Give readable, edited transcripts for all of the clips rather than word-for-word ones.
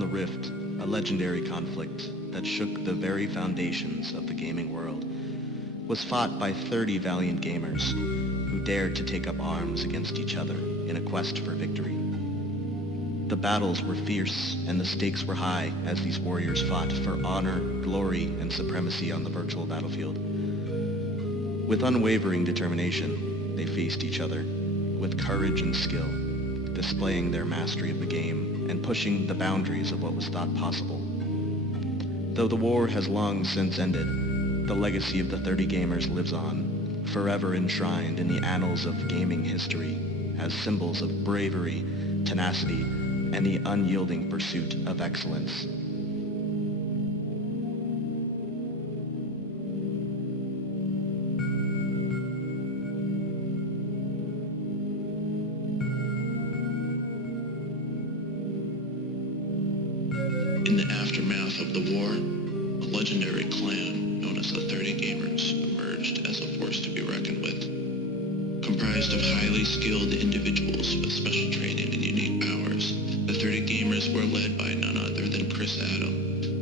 on the Rift, a legendary conflict that shook the very foundations of the gaming world, was fought by 30 valiant gamers who dared to take up arms against each other in a quest for victory. The battles were fierce and the stakes were high as these warriors fought for honor, glory, and supremacy on the virtual battlefield. With unwavering determination, they faced each other with courage and skill, displaying their mastery of the game and pushing the boundaries of what was thought possible. Though the war has long since ended, the legacy of the 30 gamers lives on, forever enshrined in the annals of gaming history as symbols of bravery, tenacity, and the unyielding pursuit of excellence. In the aftermath of the war, a legendary clan known as the 30 Gamers emerged as a force to be reckoned with. Comprised of highly skilled individuals with special training and unique powers, the 30 Gamers were led by none other than Chris Adam,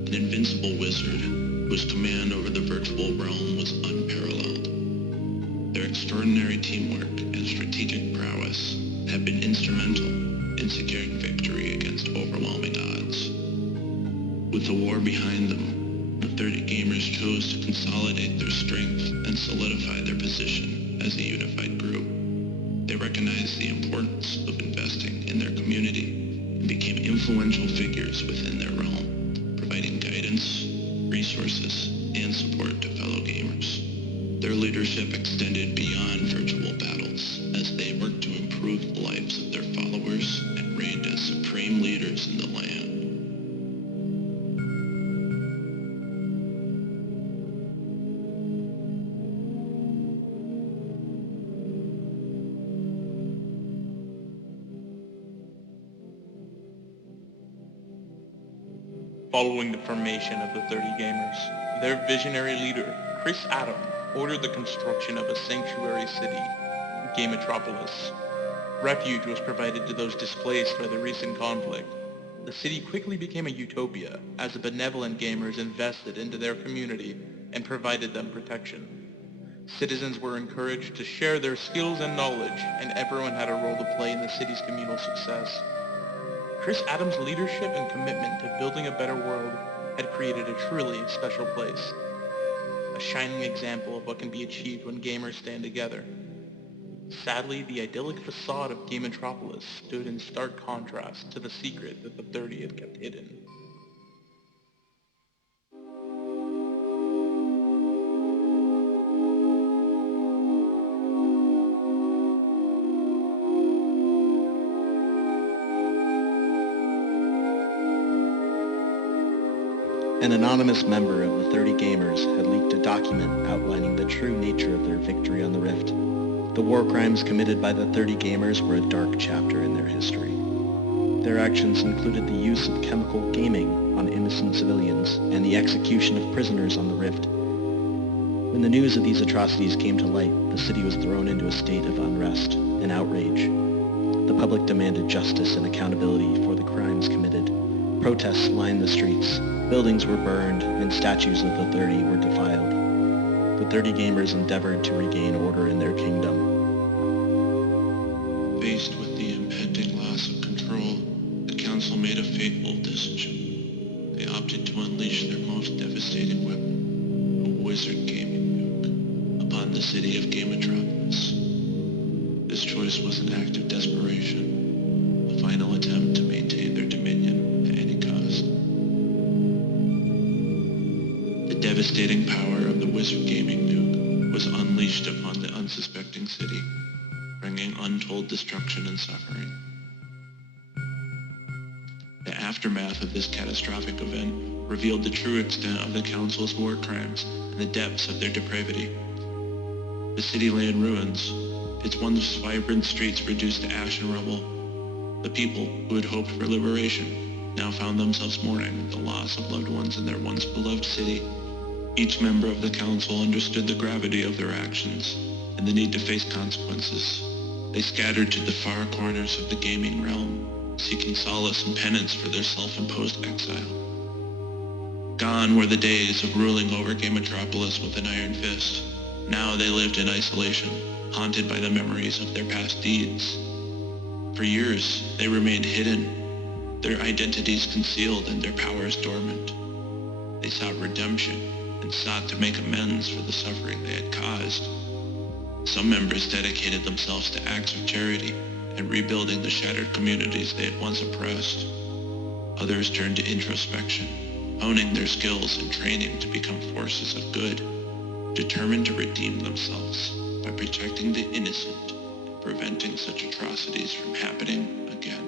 an invincible wizard whose command over the virtual realm was unparalleled. Their extraordinary teamwork and strategic prowess have been instrumental in securing victory against overwhelming odds. With the war behind them, the 30 Gamers chose to consolidate their strength and solidify their position as a unified group. They recognized the importance of investing in their community and became influential figures within their realm, providing guidance, resources, and support to fellow gamers. Their leadership extended beyond virtual battles as they worked to improve the lives of their followers and reigned as supreme leaders in the land. Following the formation of the 30 Gamers, their visionary leader, Chris Adam, ordered the construction of a sanctuary city, Gametropolis. Refuge was provided to those displaced by the recent conflict. The city quickly became a utopia as the benevolent gamers invested into their community and provided them protection. Citizens were encouraged to share their skills and knowledge, and everyone had a role to play in the city's communal success. Chris Adams' leadership and commitment to building a better world had created a truly special place, a shining example of what can be achieved when gamers stand together. Sadly, the idyllic facade of Gametropolis stood in stark contrast to the secret that the 30 had kept hidden. An anonymous member of the 30 Gamers had leaked a document outlining the true nature of their victory on the Rift. The war crimes committed by the 30 Gamers were a dark chapter in their history. Their actions included the use of chemical gaming on innocent civilians and the execution of prisoners on the Rift. When the news of these atrocities came to light, the city was thrown into a state of unrest and outrage. The public demanded justice and accountability for the crimes committed. Protests lined the streets. Buildings were burned, and statues of the 30 were defiled. The 30 Gamers endeavored to regain order in their kingdom. Faced with the impending loss of control, the council made a fateful decision. They opted to unleash their most devastating weapon, a wizard gaming nuke, upon the city of Gametropolis. This choice was an act of desperation, a final attempt to maintain their dominion at any cost. The devastating power of the wizard gaming nuke was unleashed upon the unsuspecting city, bringing untold destruction and suffering. The aftermath of this catastrophic event revealed the true extent of the Council's war crimes and the depths of their depravity. The city lay in ruins, its once vibrant streets reduced to ash and rubble. The people who had hoped for liberation now found themselves mourning the loss of loved ones in their once beloved city. Each member of the council understood the gravity of their actions and the need to face consequences. They scattered to the far corners of the gaming realm, seeking solace and penance for their self-imposed exile. Gone were the days of ruling over Gametropolis with an iron fist. Now they lived in isolation, haunted by the memories of their past deeds. For years, they remained hidden, their identities concealed and their powers dormant. They sought redemption and sought to make amends for the suffering they had caused. Some members dedicated themselves to acts of charity and rebuilding the shattered communities they had once oppressed. Others turned to introspection, honing their skills and training to become forces of good, determined to redeem themselves by protecting the innocent and preventing such atrocities from happening again.